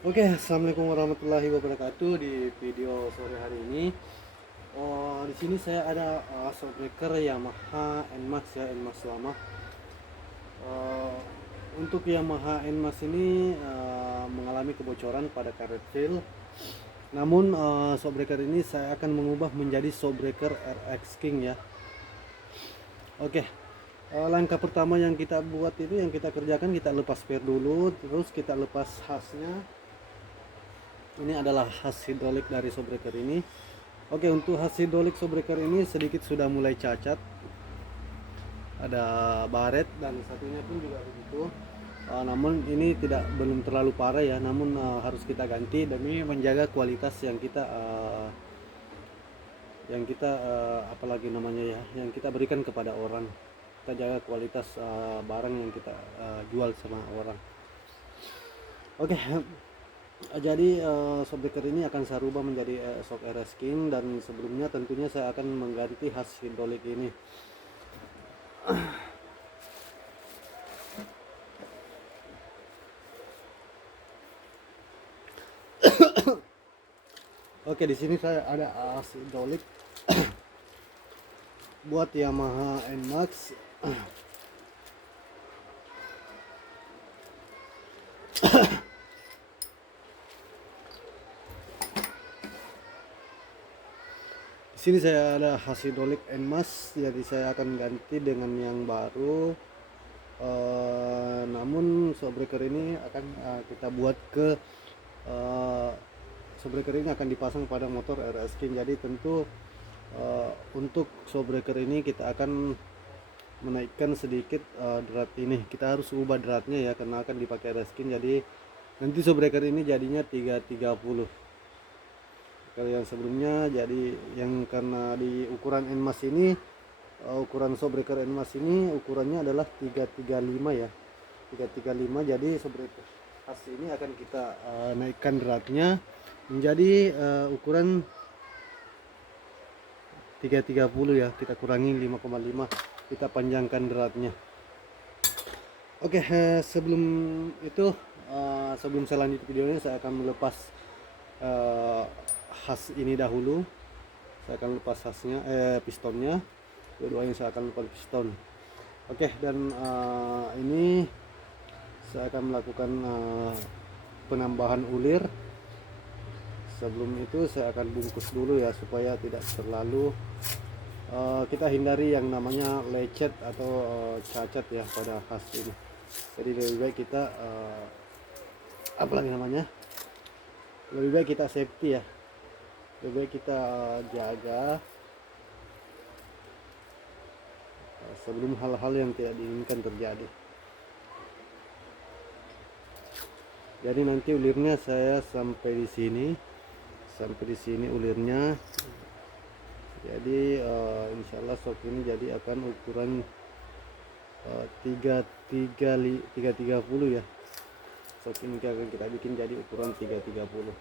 Oke, assalamualaikum warahmatullahi wabarakatuh. Di video sore hari ini, di sini saya ada shockbreaker Yamaha NMAX ya, NMAX lama. Eh, untuk Yamaha NMAX ini mengalami kebocoran pada karet seal. Namun shockbreaker ini saya akan mengubah menjadi shockbreaker RX King ya. Oke, langkah pertama yang kita buat itu, yang kita kerjakan, kita lepas spare dulu, terus kita lepas hasnya. Ini adalah has hidrolik dari shockbreaker ini. Oke, untuk has hidrolik shockbreaker ini sedikit sudah mulai cacat, ada baret dan satunya pun juga begitu. Namun ini belum terlalu parah ya, namun harus kita ganti demi menjaga kualitas yang kita apalagi namanya ya, yang kita berikan kepada orang. Kita jaga kualitas barang yang kita jual sama orang. Oke, jadi shockbreaker ini akan saya rubah menjadi shock RS King, dan sebelumnya tentunya saya akan mengganti has hidrolik ini. Oke, di sini saya ada has hidrolik buat Yamaha NMAX. Di sini saya ada has hidrolik NMAX, jadi saya akan ganti dengan yang baru. Namun shockbreaker ini akan kita buat ke shockbreaker ini akan dipasang pada motor RS King. Jadi tentu untuk shockbreaker ini kita akan menaikkan sedikit drat ini. Kita harus ubah dratnya ya, karena akan dipakai RS King. Jadi nanti shockbreaker ini jadinya 330. Kalau yang sebelumnya jadi karena di ukuran NMAX ini, ukuran shockbreaker NMAX ini ukurannya adalah 335 ya, 335. Jadi shockbreaker khas ini akan kita naikkan dratnya menjadi ukuran 330 ya, kita kurangi 5,5, kita panjangkan dratnya. Oke, sebelum itu, sebelum saya lanjut videonya, saya akan melepas has ini dahulu. Saya akan lepas hasnya, pistonnya, dua-duanya saya akan lepas piston. Oke, dan ini saya akan melakukan penambahan ulir. Sebelum itu saya akan bungkus dulu ya, supaya tidak terlalu kita hindari yang namanya lecet atau cacat ya pada has ini. Jadi lebih baik kita lebih baik kita safety ya, lebih baik kita jaga sebelum hal-hal yang tidak diinginkan terjadi. Jadi nanti ulirnya saya sampai di sini ulirnya. Jadi insyaallah shock ini jadi akan ukuran 330 ya. Shock ini akan kita bikin jadi ukuran 330.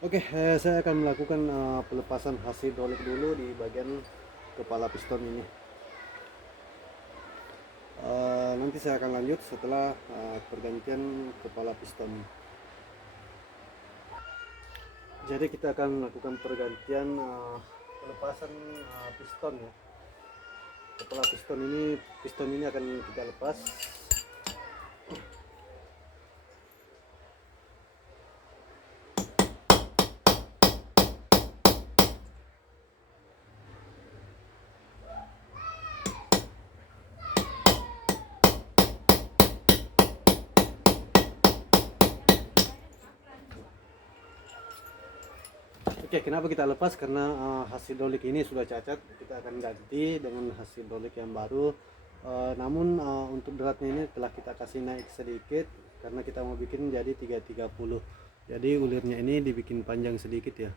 Oke, saya akan melakukan pelepasan has hidrolik dulu di bagian kepala piston ini. Nanti saya akan lanjut setelah pergantian kepala piston. Jadi kita akan melakukan pergantian pelepasan piston ya. Kepala piston ini akan kita lepas. Oke, kenapa kita lepas? Karena has hidrolik ini sudah cacat. Kita akan ganti dengan has hidrolik yang baru. Namun untuk dratnya ini telah kita kasih naik sedikit karena kita mau bikin jadi 330. Jadi ulirnya ini dibikin panjang sedikit ya.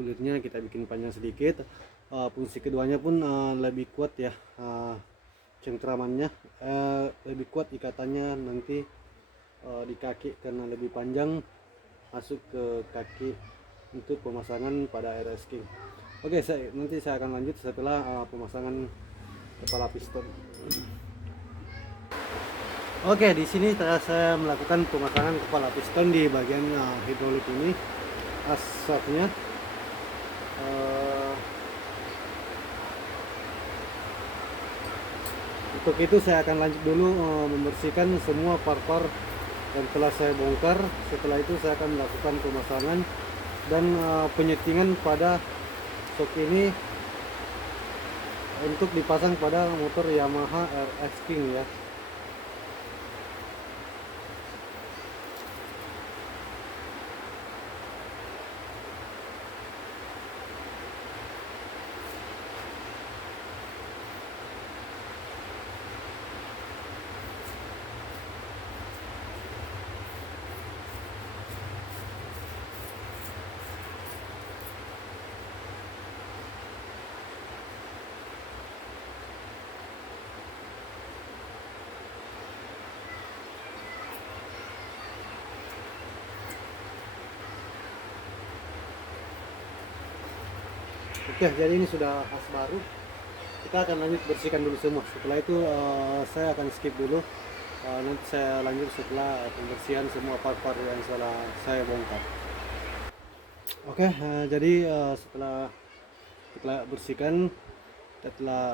Ulirnya kita bikin panjang sedikit. Fungsi keduanya pun lebih kuat ya. cengkramannya lebih kuat ikatannya nanti di kaki karena lebih panjang masuk ke kaki untuk pemasangan pada RS King. Oke, nanti saya akan lanjut setelah pemasangan kepala piston. Oke, di sini saya melakukan pemasangan kepala piston di bagian hidrolik ini, asapnya. Untuk itu saya akan lanjut dulu membersihkan semua part-part yang telah saya bongkar. Setelah itu saya akan melakukan pemasangan dan penyetingan pada shock ini untuk dipasang pada motor Yamaha RS King ya. Oke, jadi ini sudah khas baru. Kita akan lanjut bersihkan dulu semua. Setelah itu saya akan skip dulu. Nanti saya lanjut setelah pembersihan semua part-part yang saya bongkar. Oke, jadi setelah kita bersihkan, setelah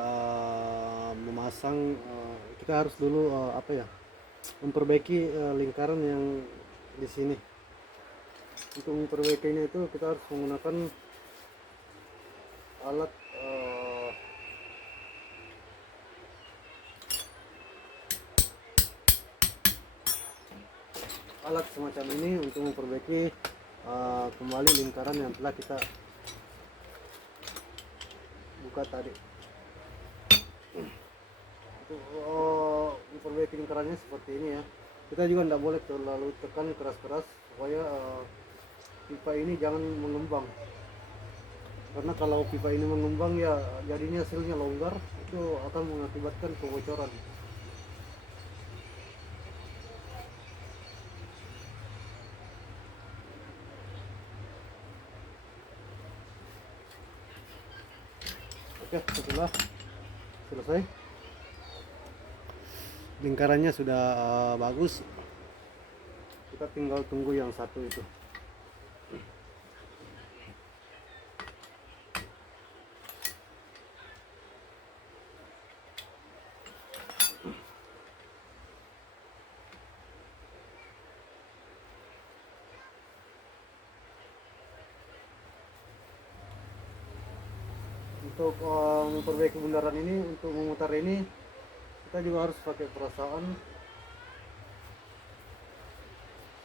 memasang, kita harus dulu memperbaiki lingkaran yang di sini. Untuk memperbaikinya itu kita harus menggunakan alat semacam ini untuk memperbaiki kembali lingkaran yang telah kita buka tadi. Untuk memperbaiki lingkarannya seperti ini ya. Kita juga tidak boleh terlalu tekan keras-keras supaya pipa ini jangan mengembang. Karena kalau pipa ini mengembang ya jadinya hasilnya longgar, itu akan mengakibatkan kebocoran. Oke, setelah selesai lingkarannya sudah bagus, kita tinggal tunggu yang satu itu. Untuk memperbaiki bundaran ini, untuk memutar ini kita juga harus pakai perasaan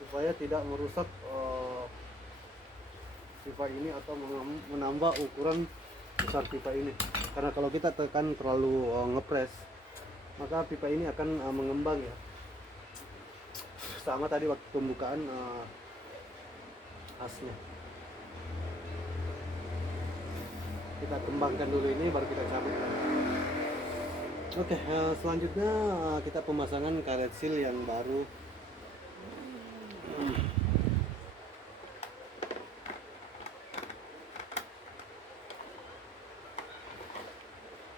supaya tidak merusak pipa ini atau menambah ukuran besar pipa ini. Karena kalau kita tekan terlalu ngepres, maka pipa ini akan mengembang ya. Sama tadi waktu pembukaan asnya. Kita kembangkan dulu ini, baru kita cabut. Oke, selanjutnya kita pemasangan karet seal yang baru.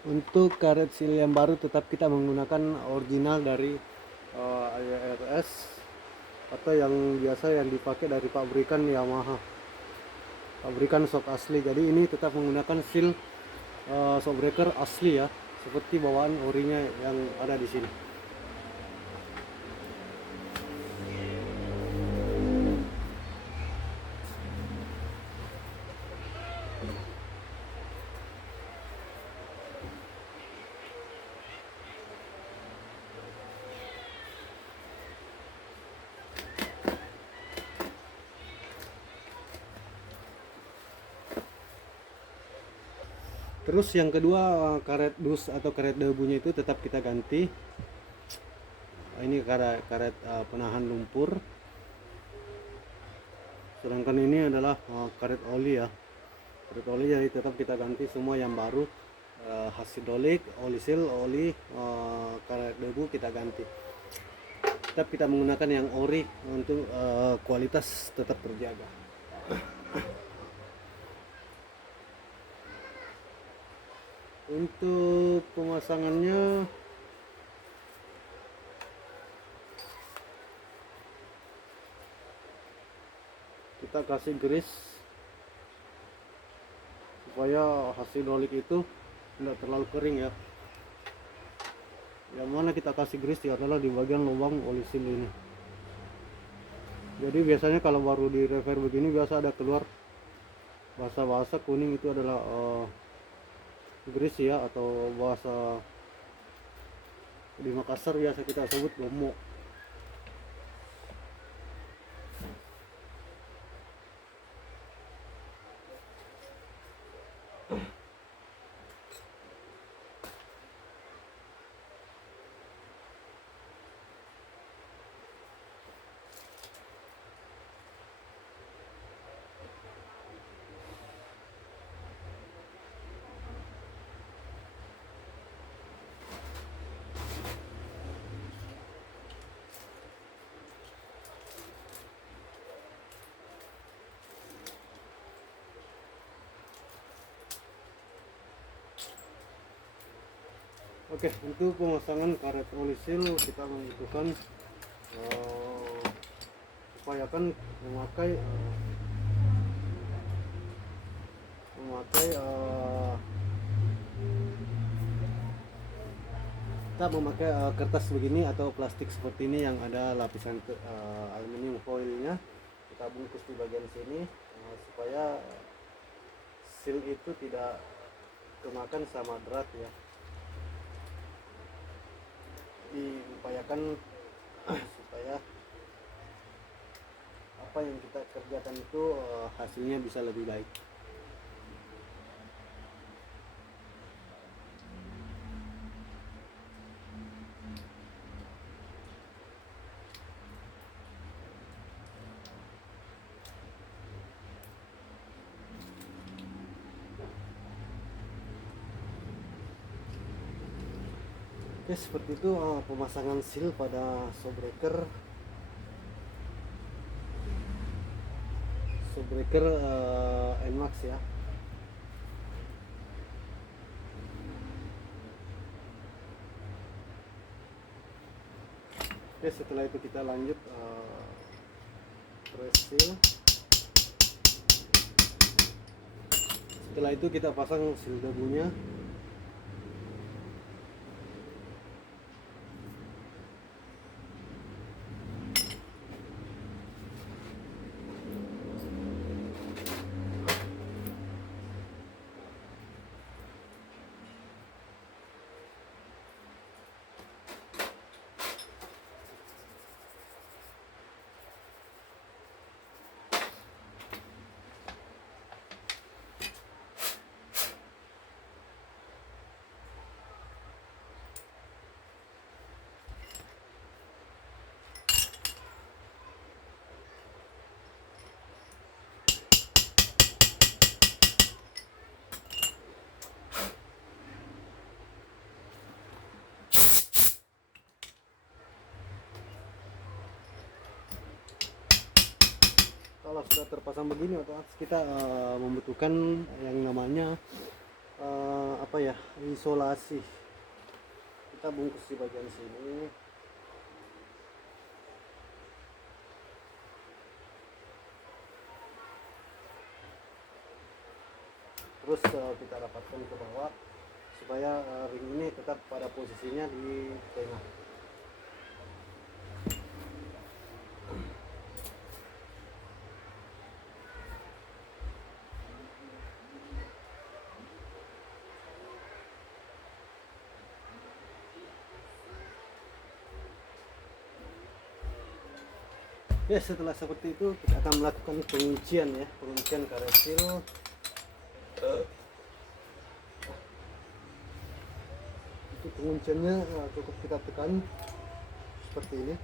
Untuk karet seal yang baru tetap kita menggunakan original dari RS atau yang biasa yang dipakai dari pabrikan Yamaha, pabrikan shock asli. Jadi ini tetap menggunakan seal shock breaker asli ya, seperti bawaan orinya yang ada di sini. Terus yang kedua, karet dus atau karet debunya itu tetap kita ganti. Ini karet penahan lumpur. Sedangkan ini adalah karet oli ya. Karet oli, jadi tetap kita ganti semua yang baru. hidrolik, oli seal, oli karet debu kita ganti. Tetap kita menggunakan yang ori untuk kualitas tetap terjaga. Untuk pemasangannya kita kasih grease supaya hidrolik itu tidak terlalu kering ya. Yang mana kita kasih grease adalah di bagian lubang oli seal ini. Jadi biasanya kalau baru di repair begini biasa ada keluar bahasa kuning, itu adalah grease ya, atau bahasa di Makassar biasa kita sebut gomo. Oke, untuk pemasangan karet oli seal kita membutuhkan upayakan memakai kita memakai kertas begini atau plastik seperti ini yang ada lapisan aluminium foilnya. Kita bungkus di bagian sini supaya seal itu tidak kemakan sama drat ya. Diupayakan supaya apa yang kita kerjakan itu hasilnya bisa lebih baik. Oke, seperti itu pemasangan seal pada showbreaker NMAX ya. Oke, setelah itu kita lanjut press seal. Setelah itu kita pasang seal debunya. Kalau sudah terpasang begini, otomatis kita membutuhkan yang namanya isolasi. Kita bungkus di bagian sini. Terus kita rapatkan ke bawah supaya ring ini tetap pada posisinya di tengah. Ya, setelah seperti itu kita akan melakukan penguncian karet seal. Itu pengunciannya cukup kita tekan seperti ini.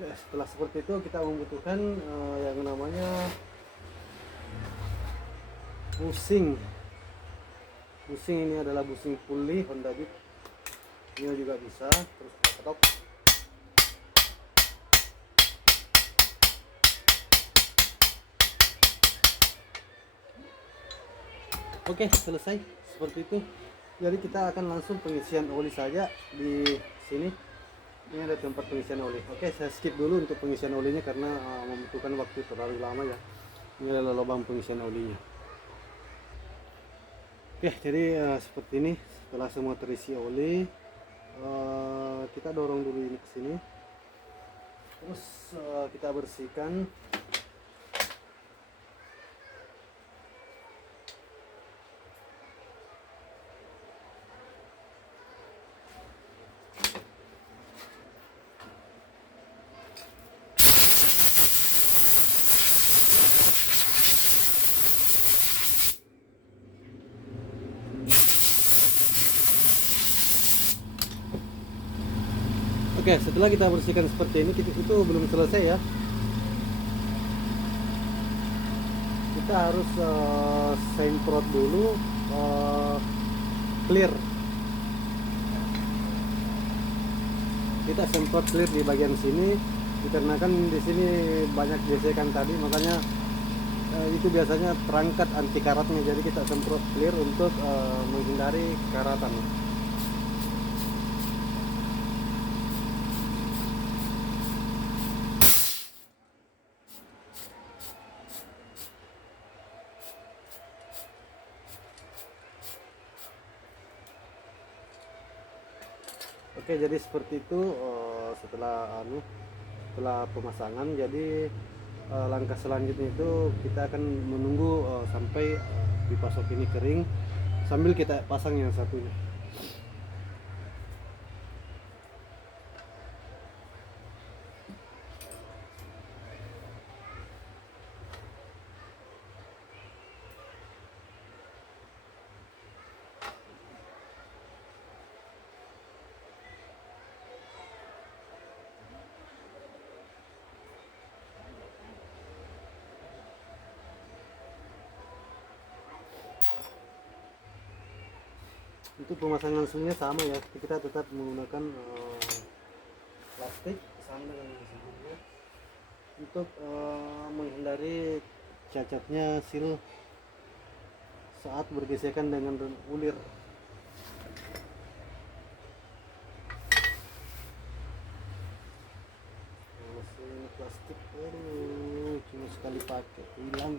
Ya, setelah seperti itu kita membutuhkan yang namanya busing. Busing ini adalah busing puli Honda Beat. Ini juga bisa, terus kita ketok. Oke, selesai seperti itu. Jadi kita akan langsung pengisian oli saja di sini. Ini ada tempat pengisian oli. Oke, saya skip dulu untuk pengisian olinya karena membutuhkan waktu terlalu lama ya. Ini adalah lubang pengisian olinya. Oke, jadi seperti ini. Setelah semua terisi oli, kita dorong dulu ini ke sini. Terus kita bersihkan. Oke, setelah kita bersihkan seperti ini, itu belum selesai ya. Kita harus semprot dulu clear. Kita semprot clear di bagian sini, dikarenakan di sini banyak gesekan tadi, makanya itu biasanya terangkat anti karatnya. Jadi kita semprot clear untuk menghindari karatan. Oke, jadi seperti itu setelah pemasangan. Jadi langkah selanjutnya itu kita akan menunggu sampai pipa sok ini kering sambil kita pasang yang satunya. Untuk pemasangan semuanya sama ya, kita tetap menggunakan plastik sama dengan yang sebelumnya untuk menghindari cacatnya seal saat bergesekan dengan ulir. Masih plastik, aduh, cuma sekali pakai hilang.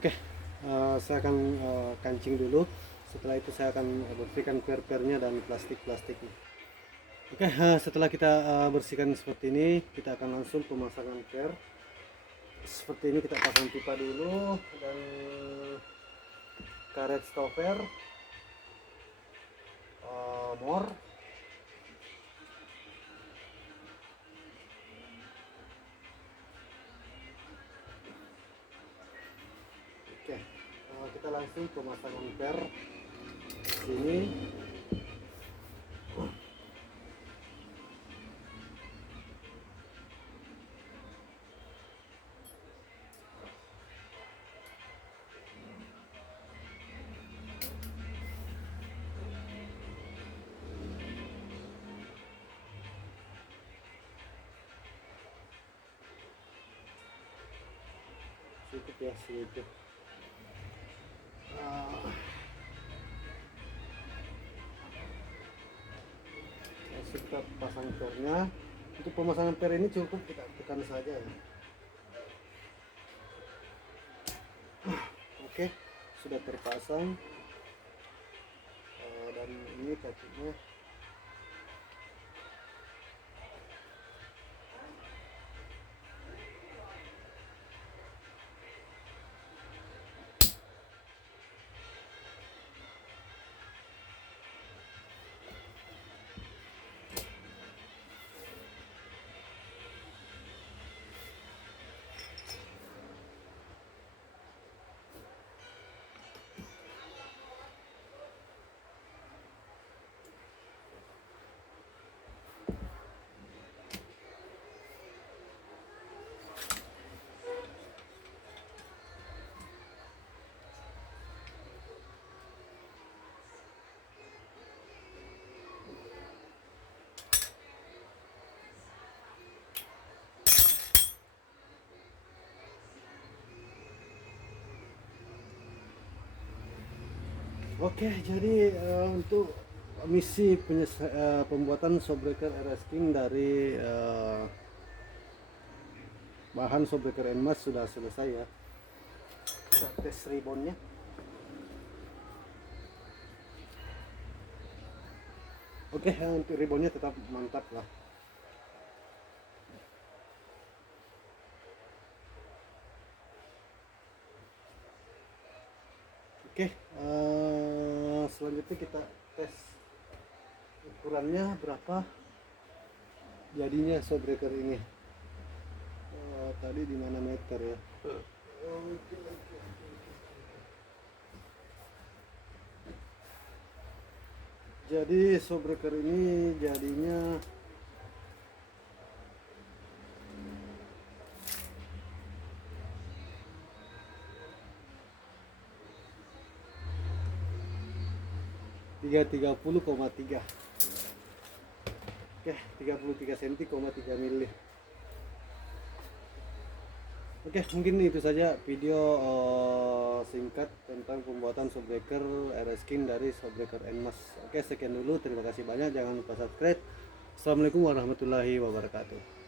Oke, saya akan kancing dulu. Setelah itu saya akan bersihkan per-pernya dan plastik-plastiknya. Oke, setelah kita bersihkan seperti ini, kita akan langsung pemasangan per. Seperti ini kita pasang pipa dulu dan karet stopper, mor. Oke, kita langsung pemasangan per sini. Cukup ya sedikit. Kita pasang pernya. Untuk pemasangan per ini cukup kita tekan saja ya. Oke, sudah terpasang. Dan ini kakinya. Oke, jadi untuk misi pembuatan showbreaker RS King dari bahan showbreaker emas sudah selesai ya. Kita tes ribbonnya. Oke, untuk ribbonnya tetap mantap lah. Oke, selanjutnya kita tes ukurannya berapa jadinya showbreaker ini. Tadi di mana meter ya? Jadi showbreaker ini jadinya 30,3. Oke, 33 cm, 3 mili. Oke, mungkin itu saja video singkat tentang pembuatan showbreaker RS King dari showbreaker Enmas. Oke, sekian dulu, terima kasih banyak, jangan lupa subscribe. Assalamualaikum warahmatullahi wabarakatuh.